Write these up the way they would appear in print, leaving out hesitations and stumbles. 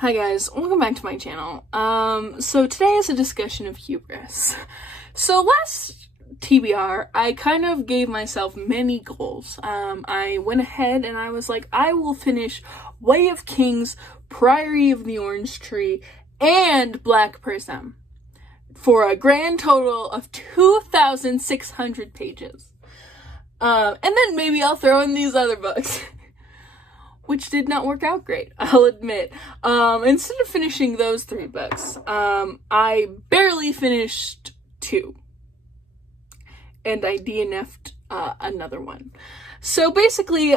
Hi guys, welcome back to my channel. So today is a discussion of hubris. So last TBR, I kind of gave myself many goals. I went ahead and I was like, I will finish Way of Kings, Priory of the Orange Tree, and Black Prism for a grand total of 2,600 pages. And then maybe I'll throw in these other books. Which did not work out great, I'll admit. Instead of finishing those 3 books, I barely finished 2. And I DNF'd another one. So basically,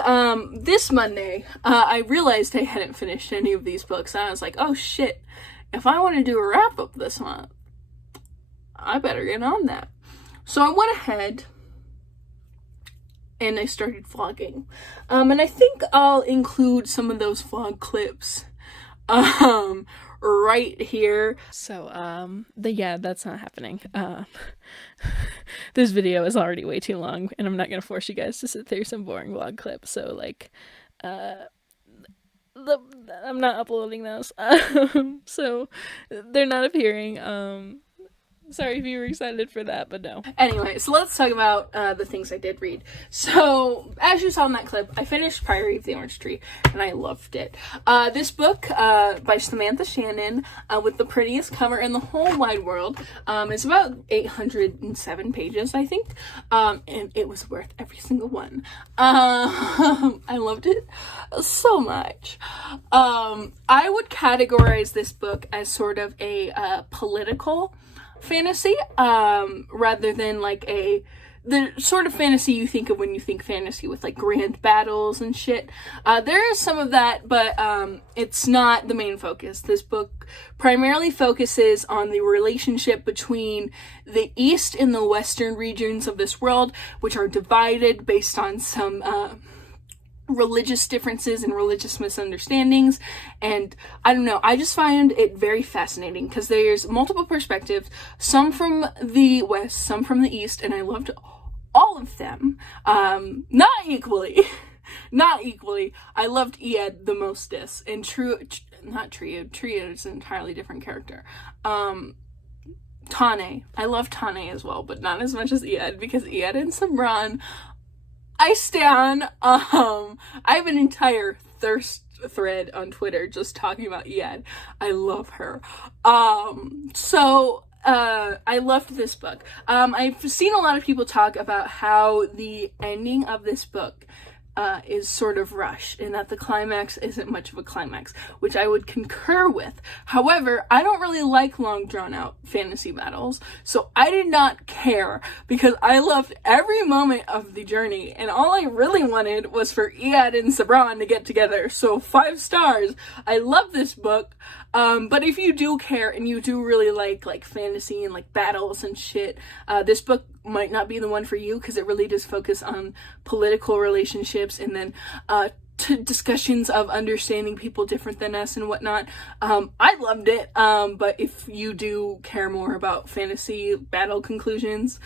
this Monday, I realized I hadn't finished any of these books, and I was like, oh shit, if I want to do a wrap-up this month, I better get on that. So I went ahead and I started vlogging. And I think I'll include some of those vlog clips right here. So, yeah, that's not happening. This video is already way too long, and I'm not gonna force you guys to sit through some boring vlog clips, so, like, I'm not uploading those. So, they're not appearing, sorry if you were excited for that, but no. Anyway, so let's talk about the things I did read. So, as you saw in that clip, I finished Priory of the Orange Tree, and I loved it. This book by Samantha Shannon, with the prettiest cover in the whole wide world, is about 807 pages, I think, and it was worth every single one. I loved it so much. I would categorize this book as sort of a political fantasy, rather than like the sort of fantasy you think of when you think fantasy with like grand battles and shit. There is some of that, but it's not the main focus. This book primarily focuses on the relationship between the East and the Western regions of this world, which are divided based on some religious differences and religious misunderstandings. And I don't know, I just find it very fascinating because there's multiple perspectives, some from the West, some from the East, and I loved all of them. Not equally. I loved Ied the mostest, and Trio is an entirely different character. Tane, I love Tane as well, but not as much as Ied, because Ied and Sabran I stan. I have an entire thirst thread on Twitter just talking about Ied. I love her. I loved this book. I've seen a lot of people talk about how the ending of this book is sort of rushed, and that the climax isn't much of a climax, which I would concur with. However, I don't really like long drawn out fantasy battles, so I did not care because I loved every moment of the journey, and all I really wanted was for Ied and Sabran to get together. So 5 stars. I love this book. But if you do care and you do really like fantasy and like battles and shit, this book might not be the one for you, because it really does focus on political relationships and then discussions of understanding people different than us and whatnot. I loved it, but if you do care more about fantasy battle conclusions,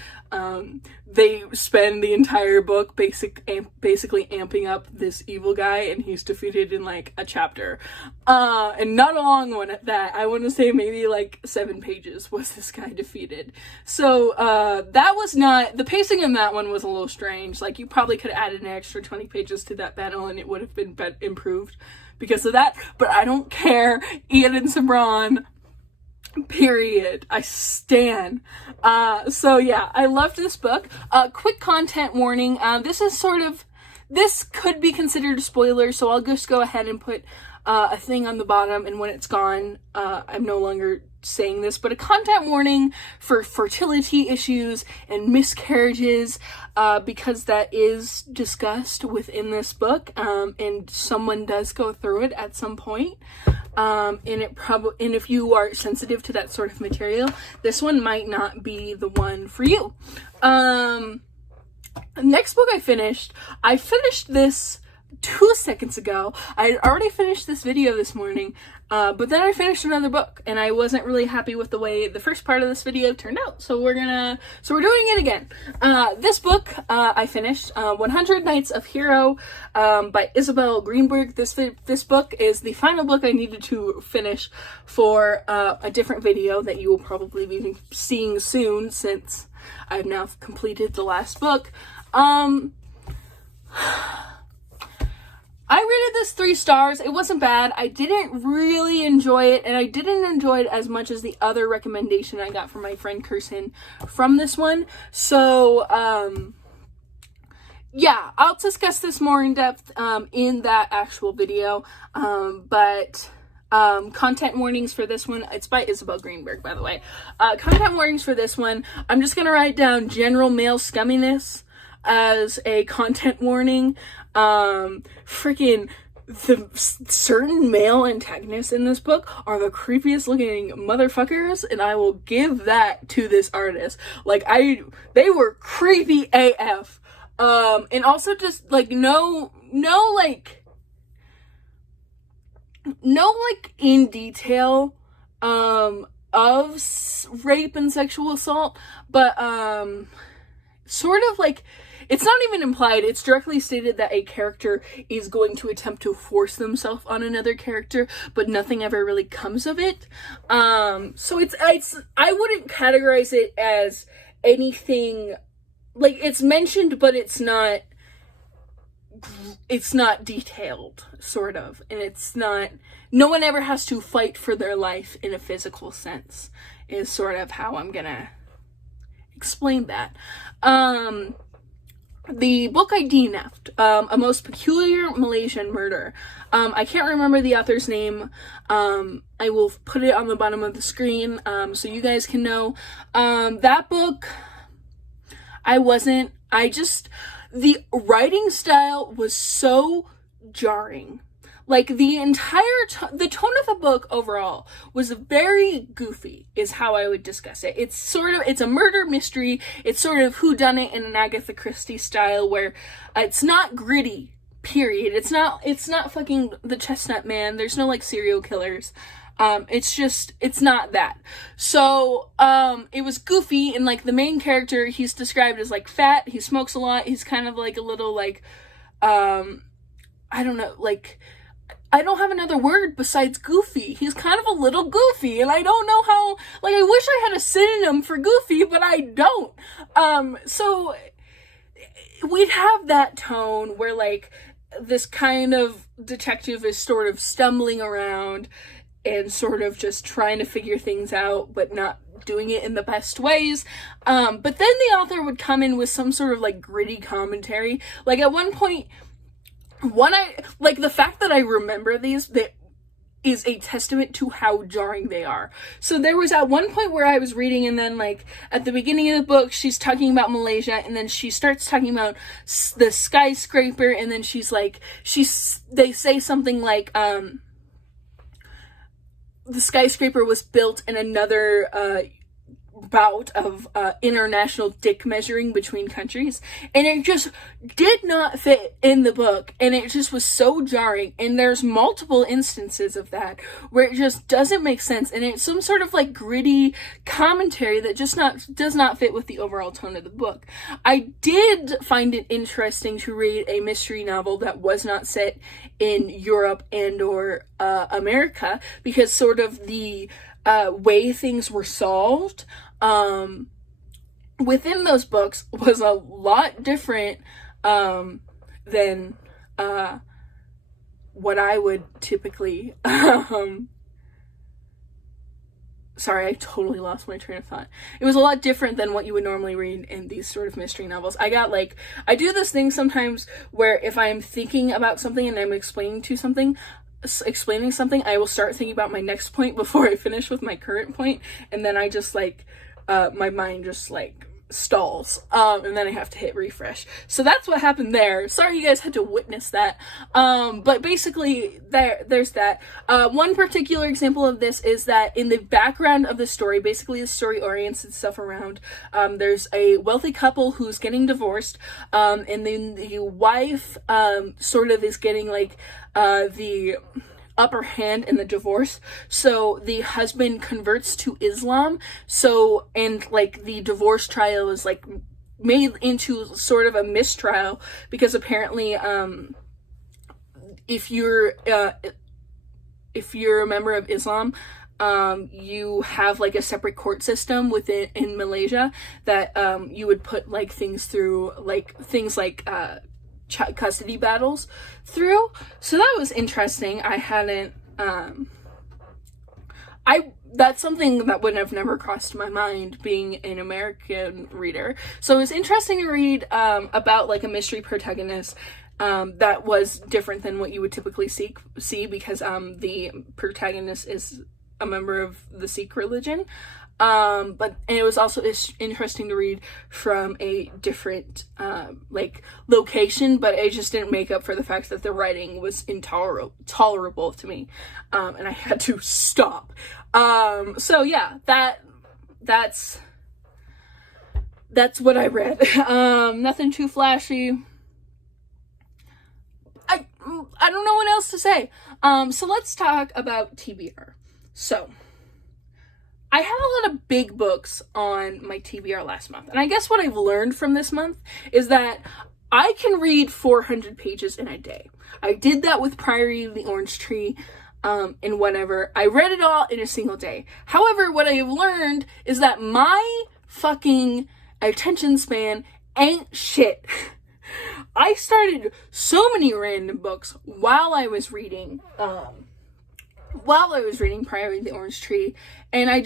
they spend the entire book basically amping up this evil guy, and he's defeated in like a chapter, and not a long one at that. I want to say maybe like 7 pages was this guy defeated. So that was not, the pacing in that one was a little strange. Like, you probably could have added an extra 20 pages to that battle and it would have been improved because of that, but I don't care. Ied and Sabran, period. I stan. So yeah, I loved this book. Quick content warning. This could be considered a spoiler, so I'll just go ahead and put a thing on the bottom, and when it's gone, I'm no longer saying this, but a content warning for fertility issues and miscarriages, because that is discussed within this book, and someone does go through it at some point. And if you are sensitive to that sort of material, this one might not be the one for you. Next book I finished this 2 seconds ago. I had already finished this video this morning, but then I finished another book, and I wasn't really happy with the way the first part of this video turned out, so we're doing it again. This book, I finished, 100 Nights of Hero, by Isabel Greenberg. This book is the final book I needed to finish for, a different video that you will probably be seeing soon, since I've now completed the last book. I rated this 3 stars. It wasn't bad. I didn't really enjoy it, and I didn't enjoy it as much as the other recommendation I got from my friend Kirsten from this one. So, yeah, I'll discuss this more in depth in that actual video. But content warnings for this one. It's by Isabel Greenberg, by the way. Content warnings for this one. I'm just gonna write down general male scumminess as a content warning. Freaking the certain male antagonists in this book are the creepiest looking motherfuckers, and I will give that to this artist. Like, they were creepy AF. And also just like no in detail of rape and sexual assault, but sort of like, it's not even implied, it's directly stated that a character is going to attempt to force themselves on another character, but nothing ever really comes of it. So it's I wouldn't categorize it as anything, like, it's mentioned, but it's not detailed, sort of, and it's not, no one ever has to fight for their life in a physical sense, is sort of how I'm gonna explain that. The book I DNF'd, A Most Peculiar Malaysian Murder. I can't remember the author's name. I will put it on the bottom of the screen, so you guys can know. That book, the writing style was so jarring. Like, the the tone of the book overall was very goofy, is how I would discuss it. It's a murder mystery. It's sort of whodunit in an Agatha Christie style, where it's not gritty, period. It's not fucking The Chestnut Man. There's no, like, serial killers. It's not that. So, it was goofy, and, like, the main character, he's described as, like, fat, he smokes a lot, he's kind of, like, a little, like, I don't know, like, I don't have another word besides goofy. He's kind of a little goofy, and I don't know how, like, I wish I had a synonym for goofy, but I don't. So, we'd have that tone where, like, this kind of detective is sort of stumbling around and sort of just trying to figure things out, but not doing it in the best ways. But then the author would come in with some sort of, like, gritty commentary. Like, at one point, the fact that I remember these, that is a testament to how jarring they are. So there was at one point where I was reading, and then, like, at the beginning of the book, she's talking about Malaysia, and then she starts talking about the skyscraper, and then they say something like, the skyscraper was built in another, bout of international dick measuring between countries, and it just did not fit in the book, and it just was so jarring, and there's multiple instances of that where it just doesn't make sense, and it's some sort of, like, gritty commentary that just does not fit with the overall tone of the book. I did find it interesting to read a mystery novel that was not set in Europe and or America, because sort of the way things were solved within those books was a lot different than what I would typically sorry, I totally lost my train of thought. It was a lot different than what you would normally read in these sort of mystery novels. I do this thing sometimes where if I'm thinking about something and I'm explaining something, I will start thinking about my next point before I finish with my current point, and then I just, like, my mind just, like, stalls, and then I have to hit refresh. So that's what happened there. Sorry you guys had to witness that. But basically there's that. One particular example of this is that in the background of the story, basically the story orients itself around, there's a wealthy couple who's getting divorced, and then the wife, sort of is getting like, the upper hand in the divorce. So the husband converts to Islam. So, and like the divorce trial is like made into sort of a mistrial, because apparently, if you're a member of Islam, you have like a separate court system within in Malaysia that you would put like things through, like things like custody battles through. So that was interesting. I hadn't that's something that would have never crossed my mind being an American reader. So it was interesting to read about like a mystery protagonist that was different than what you would typically see, because the protagonist is a member of the Sikh religion. And it was also interesting to read from a different, like, location, but it just didn't make up for the fact that the writing was tolerable to me, and I had to stop. So yeah, that's what I read. Nothing too flashy. I don't know what else to say. So let's talk about TBR. So, I had a lot of big books on my TBR last month, and I guess what I've learned from this month is that I can read 400 pages in a day. I did that with Priory of the Orange Tree, and whatever. I read it all in a single day. However, what I have learned is that my fucking attention span ain't shit. I started so many random books while I was reading Priory of the Orange Tree, and I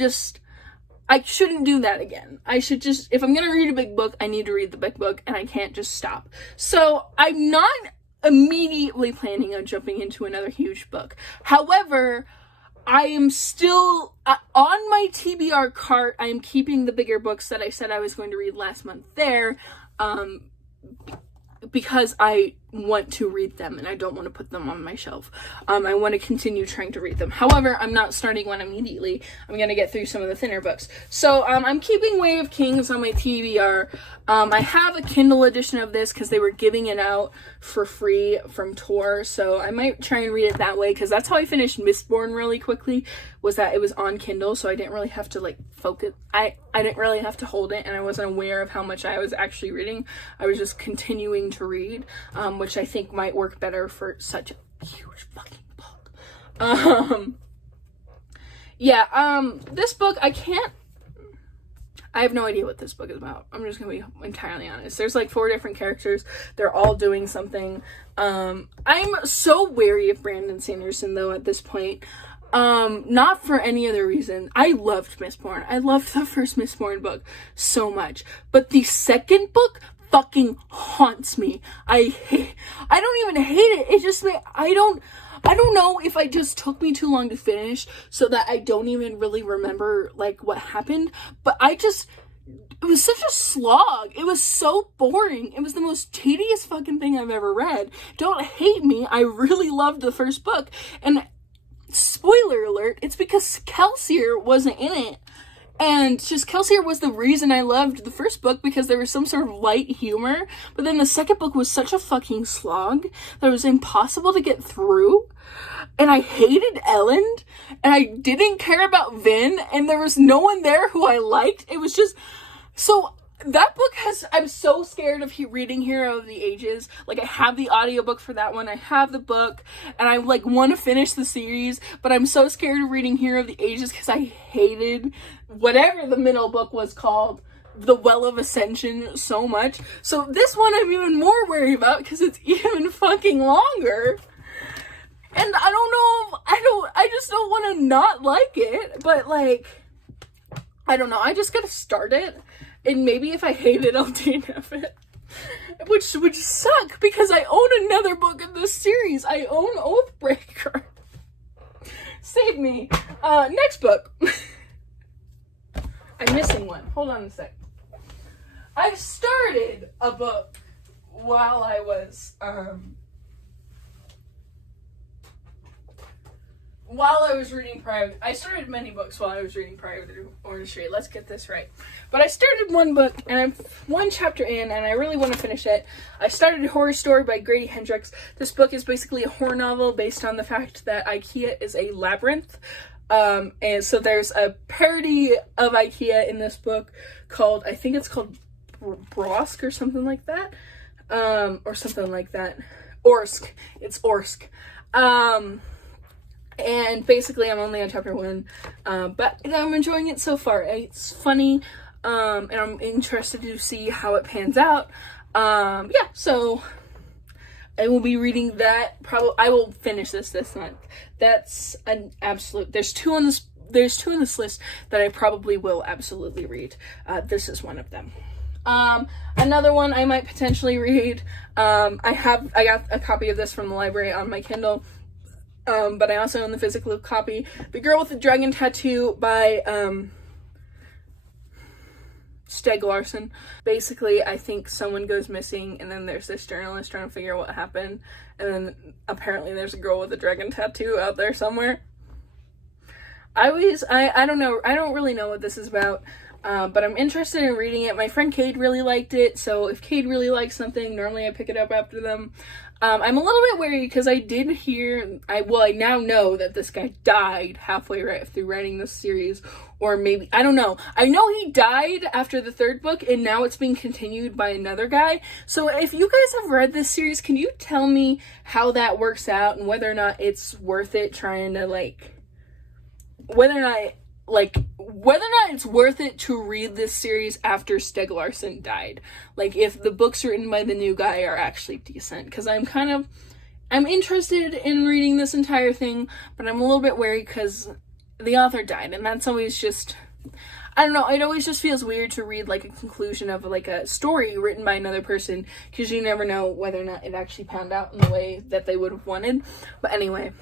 shouldn't do that again. I should just, if I'm gonna read a big book, I need to read the big book, and I can't just stop. So I'm not immediately planning on jumping into another huge book. However, I am still, on my TBR cart, I am keeping the bigger books that I said I was going to read last month there, because I want to read them and I don't want to put them on my shelf. I want to continue trying to read them. However, I'm not starting one immediately. I'm going to get through some of the thinner books. So, I'm keeping Way of Kings on my TBR. I have a Kindle edition of this because they were giving it out for free from Tor. So I might try and read it that way, because that's how I finished Mistborn really quickly, was that it was on Kindle. So I didn't really have to like focus. I didn't really have to hold it, and I wasn't aware of how much I was actually reading. I was just continuing to read, which I think might work better for such a huge fucking book. This book, I have no idea what this book is about. I'm just gonna be entirely honest. There's like 4 different characters. They're all doing something. I'm so wary of Brandon Sanderson though at this point. Not for any other reason. I loved Mistborn. I loved the first Mistborn book so much. But the second book fucking haunts me. I don't even hate it. It just, I don't know if it just took me too long to finish, so that I don't even really remember like what happened, but it was such a slog. It was so boring. It was the most tedious fucking thing I've ever read. Don't hate me. I really loved the first book, and spoiler alert, it's because Kelsier wasn't in it. And just Kelsier was the reason I loved the first book, because there was some sort of light humor. But then the second book was such a fucking slog that it was impossible to get through. And I hated Elend. And I didn't care about Vin. And there was no one there who I liked. It was just... So... That book I'm so scared of reading Hero of the Ages. Like, I have the audiobook for that one, I have the book, and I, like, want to finish the series, but I'm so scared of reading Hero of the Ages because I hated whatever the middle book was called, The Well of Ascension, so much. So this one I'm even more worried about because it's even fucking longer. And I just don't want to not like it, but, like, I don't know, I just gotta start it. And maybe if I hate it, I'll DNF it. Which would suck, because I own another book in this series. I own Oathbreaker. Save me. Next book. I'm missing one. Hold on a sec. I started a book while I was reading Prior. I started many books while I was reading Prior to Orange Street. Let's get this right. But I started one book, and I'm one chapter in, and I really want to finish it. I started Horror Story by Grady Hendrix. This book is basically a horror novel based on the fact that IKEA is a labyrinth. And so there's a parody of IKEA in this book called, I think it's called Brosk or something like that. Orsk. It's Orsk. And basically I'm only on chapter 1, but I'm enjoying it so far. It's funny, and I'm interested to see how it pans out. So I will be reading that. I will finish this month. That's an absolute. There's two on this list that I probably will absolutely read. This is one of them. Another one I might potentially read. I got a copy of this from the library on my Kindle. But I also own the physical copy. The Girl with the Dragon Tattoo by Steg Larsson. Basically, I think someone goes missing, and then there's this journalist trying to figure out what happened, and then apparently there's a girl with a dragon tattoo out there somewhere. I don't know. I don't really know what this is about, but I'm interested in reading it. My friend Cade really liked it, so if Cade really likes something, normally I pick it up after them. I'm a little bit wary because I did hear, I now know that this guy died halfway through writing this series, or maybe, I don't know. I know he died after the 3rd book, and now it's being continued by another guy. So if you guys have read this series, can you tell me how that works out, and whether or not it's worth it trying to, whether or not it's worth it to read this series after Steg Larsson died. If the books written by the new guy are actually decent. Because I'm interested in reading this entire thing, but I'm a little bit wary because the author died. And that's always just, I don't know, it always just feels weird to read, a conclusion of, a story written by another person. Because you never know whether or not it actually panned out in the way that they would have wanted. But anyway,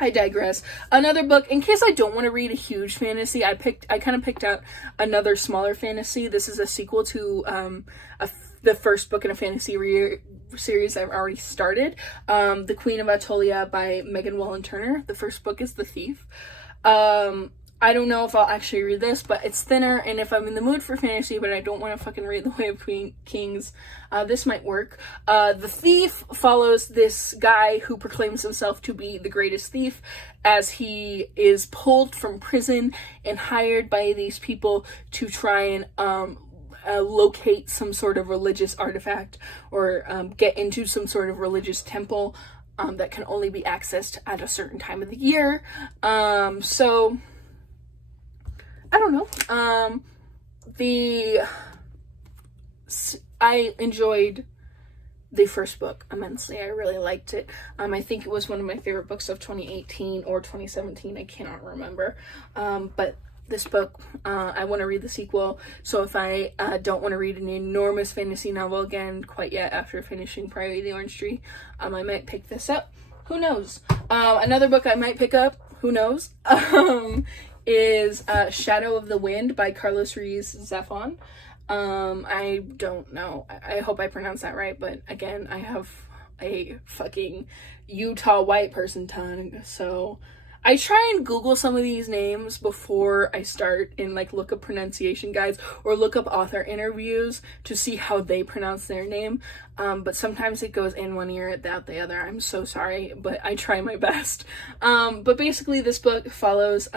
I digress. Another book, in case I don't want to read a huge fantasy, I kind of picked out another smaller fantasy. This is a sequel to the first book in a fantasy series I've already started. The Queen of Atolia by Megan Wallen Turner. The first book is The Thief. I don't know if I'll actually read this, but it's thinner, and if I'm in the mood for fantasy, but I don't want to fucking read The Way of Kings, this might work. The Thief follows this guy who proclaims himself to be the greatest thief, as he is pulled from prison and hired by these people to try and locate some sort of religious artifact, or get into some sort of religious temple that can only be accessed at a certain time of the year. So I don't know. I enjoyed the first book immensely. I really liked it. I think it was one of my favorite books of 2018 or 2017. I cannot remember. But this book, I want to read the sequel. So if I don't want to read an enormous fantasy novel again quite yet after finishing Prior to the Orange Tree, I might pick this up. Who knows? Another book I might pick up, who knows, is Shadow of the Wind by Carlos Ruiz Zafón. I don't know. I hope I pronounced that right, but again, I have a fucking Utah white person tongue, so I try and Google some of these names before I start and look up pronunciation guides or look up author interviews to see how they pronounce their name. But sometimes it goes in one ear out the other. I'm so sorry, but I try my best. But basically this book follows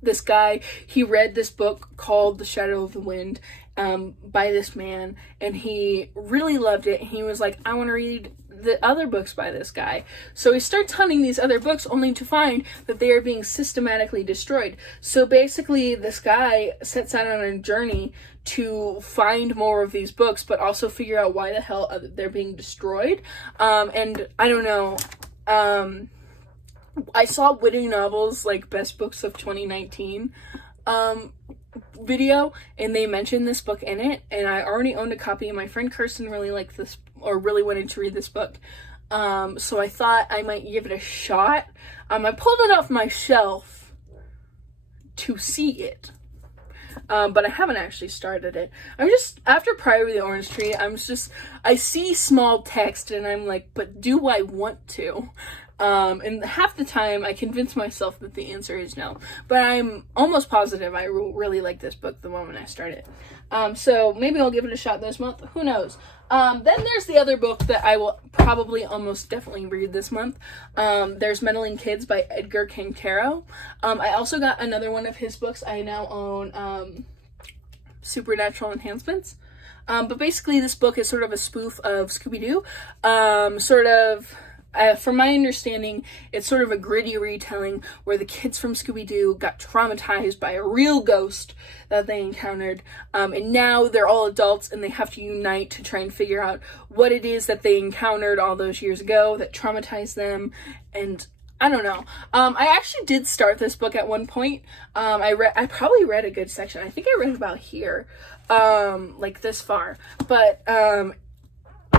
this guy. He read this book called The Shadow of the Wind by this man, and he really loved it. He was like, I want to read the other books by this guy. So he starts hunting these other books, only to find that they are being systematically destroyed. So basically this guy sets out on a journey to find more of these books, but also figure out why the hell they're being destroyed. And I don't know, I saw Witty Novels Best Books of 2019 video, and they mentioned this book in it, and I already owned a copy, and my friend Kirsten really liked this, or really wanted to read this book. So I thought I might give it a shot. I pulled it off my shelf to see it. but I haven't actually started it. I'm just, after Priory of the Orange Tree, I see small text and I'm like, but do I want to? And half the time I convince myself that the answer is no, but I'm almost positive I really like this book the moment I start it. So maybe I'll give it a shot this month. Who knows? Then there's the other book that I will probably almost definitely read this month. There's Meddling Kids by Edgar Cantero. I also got another one of his books. I now own Supernatural Enhancements. But basically this book is sort of a spoof of Scooby-Doo. From my understanding, it's sort of a gritty retelling where the kids from Scooby-Doo got traumatized by a real ghost that they encountered, and now they're all adults and they have to unite to try and figure out what it is that they encountered all those years ago that traumatized them. And I don't know. I actually did start this book at one point. I probably read a good section. I think I read about here, like this far, but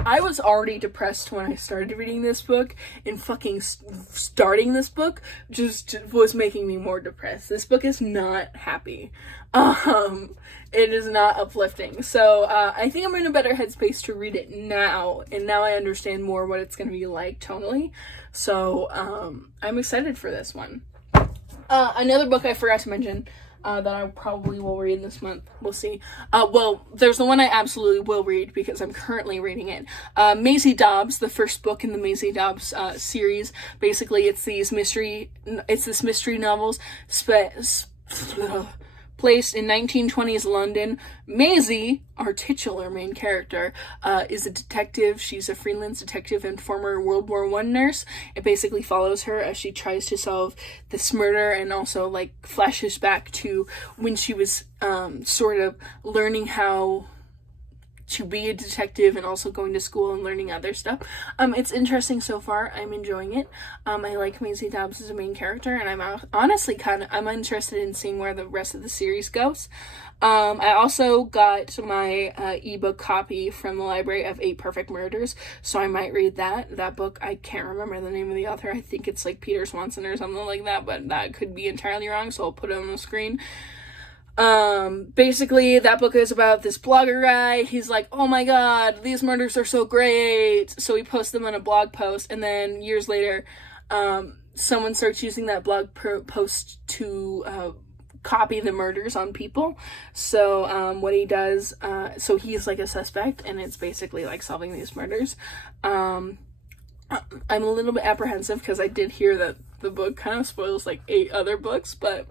I was already depressed when I started reading this book, and fucking starting this book just was making me more depressed. This book is not happy. It is not uplifting. So, I think I'm in a better headspace to read it now, and now I understand more what it's gonna be like tonally. So, I'm excited for this one. Another book I forgot to mention that I probably will read this month. We'll see. Well, there's the one I absolutely will read because I'm currently reading it. Maisie Dobbs, the first book in the Maisie Dobbs series. Basically, it's this mystery novels placed in 1920s London. Maisie, our titular main character, is a detective. She's a freelance detective and former World War I nurse. It basically follows her as she tries to solve this murder, and also like flashes back to when she was sort of learning how to be a detective and also going to school and learning other stuff. It's interesting so far. I'm enjoying it. I like Maisie Dobbs as a main character, and I'm honestly I'm interested in seeing where the rest of the series goes. I also got my ebook copy from the library of 8 Perfect Murders, so I might read that book. I can't remember the name of the author. I think it's like Peter Swanson or something like that, but that could be entirely wrong, so I'll put it on the screen. Basically that book is about this blogger guy. He's like, oh my god, these murders are so great, so he posts them on a blog post, and then years later someone starts using that blog post to copy the murders on people. So what he does, so he's like a suspect, and it's basically like solving these murders. I'm a little bit apprehensive because I did hear that the book kind of spoils like 8 other books, but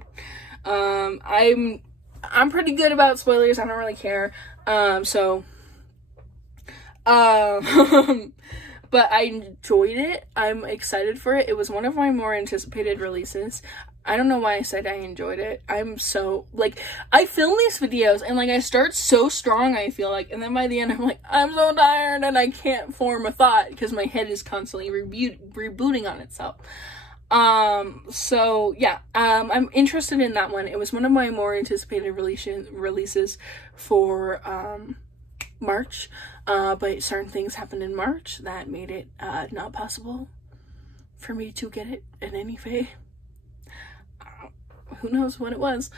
I'm pretty good about spoilers. I don't really care. But I enjoyed it. I'm excited for it. It was one of my more anticipated releases. I don't know why I said I enjoyed it. I'm so, like, I film these videos and, like, I start so strong, I feel like, and then by the end I'm like, I'm so tired and I can't form a thought because my head is constantly rebooting on itself. So yeah, I'm interested in that one. It was one of my more anticipated releases for, March, but certain things happened in March that made it, not possible for me to get it in any way. Who knows what it was.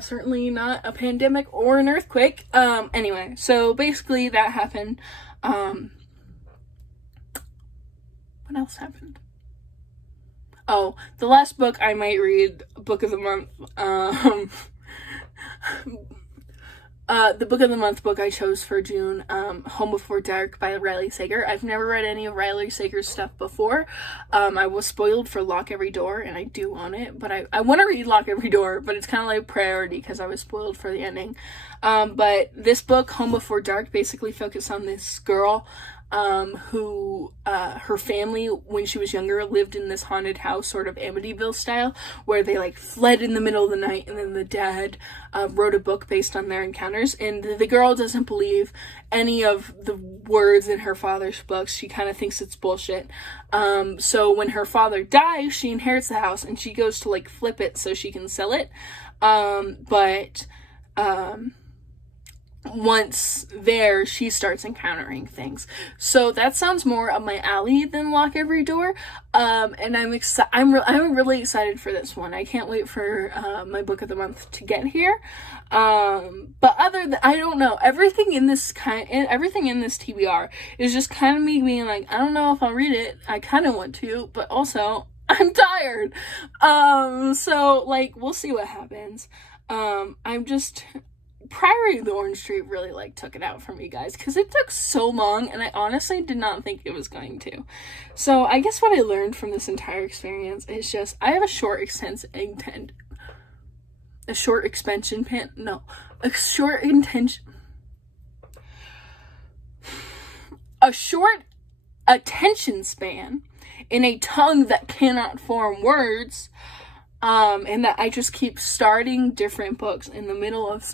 Certainly not a pandemic or an earthquake. Anyway, so basically that happened. What else happened? Oh, the last book I might read, book of the month, the book of the month book I chose for June, Home Before Dark by Riley Sager. I've never read any of Riley Sager's stuff before. I was spoiled for Lock Every Door, and I do own it, but I want to read Lock Every Door, but it's kind of like priority because I was spoiled for the ending. But this book, Home Before Dark, basically focused on this girl who her family, when she was younger, lived in this haunted house, sort of Amityville style, where they like fled in the middle of the night, and then the dad wrote a book based on their encounters, and the girl doesn't believe any of the words in her father's books. She kind of thinks it's bullshit. So when her father dies, she inherits the house, and she goes to like flip it so she can sell it, but once there, she starts encountering things. So that sounds more up my alley than Lock Every Door. And I'm really excited for this one. I can't wait for my book of the month to get here. But I don't know. Everything in this TBR is just kind of me being like, I don't know if I'll read it. I kind of want to, but also I'm tired. So like, we'll see what happens. Priory of the Orange Tree really like took it out for me, guys, because it took so long and I honestly did not think it was going to. So I guess what I learned from this entire experience is just I have a short attention span in a tongue that cannot form words. And that I just keep starting different books in the middle of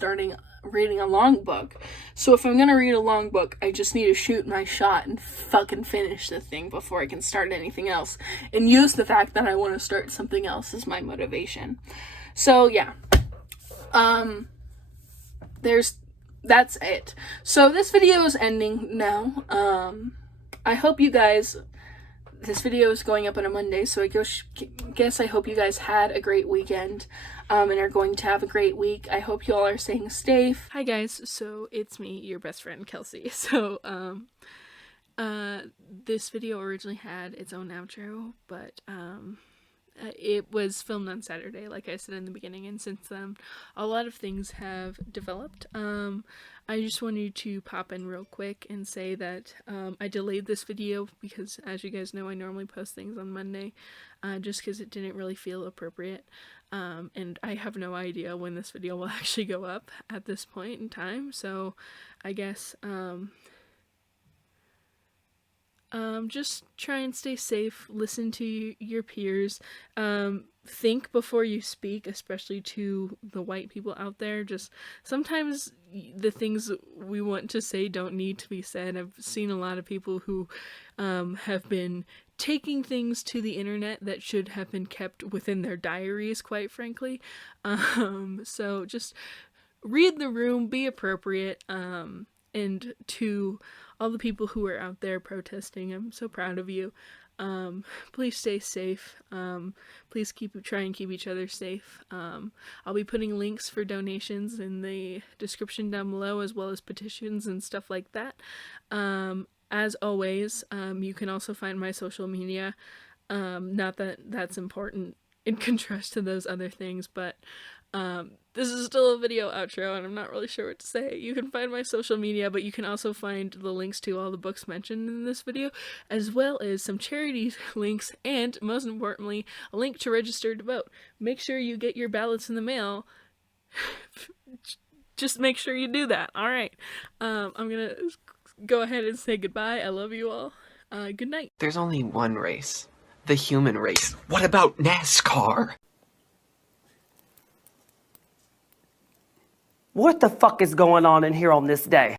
reading a long book. So if I'm gonna read a long book, I just need to shoot my shot and fucking finish the thing before I can start anything else. And use the fact that I want to start something else as my motivation. So yeah. That's it. So this video is ending now. I hope you guys... This video is going up on a Monday, so I guess I hope you guys had a great weekend, and are going to have a great week. I hope you all are staying safe. Hi guys, so it's me, your best friend, Kelsey. So, this video originally had its own outro, but, it was filmed on Saturday, like I said in the beginning, and since then, a lot of things have developed. I just wanted to pop in real quick and say that I delayed this video because, as you guys know, I normally post things on Monday, just because it didn't really feel appropriate, and I have no idea when this video will actually go up at this point in time, so I guess, just try and stay safe, listen to your peers, think before you speak, especially to the white people out there. Just sometimes the things we want to say don't need to be said. I've seen a lot of people who have been taking things to the internet that should have been kept within their diaries, quite frankly. So just read the room, be appropriate, and to all the people who are out there protesting, I'm so proud of you. Please stay safe. Please try and keep each other safe. I'll be putting links for donations in the description down below, as well as petitions and stuff like that. As always, you can also find my social media. Not that that's important in contrast to those other things, but this is still a video outro and I'm not really sure what to say. You can find my social media, but you can also find the links to all the books mentioned in this video, as well as some charity links, and most importantly, a link to register to vote. Make sure you get your ballots in the mail. Just make sure you do that. Alright, I'm gonna go ahead and say goodbye. I love you all. Good night. There's only one race. The human race. What about NASCAR? What the fuck is going on in here on this day?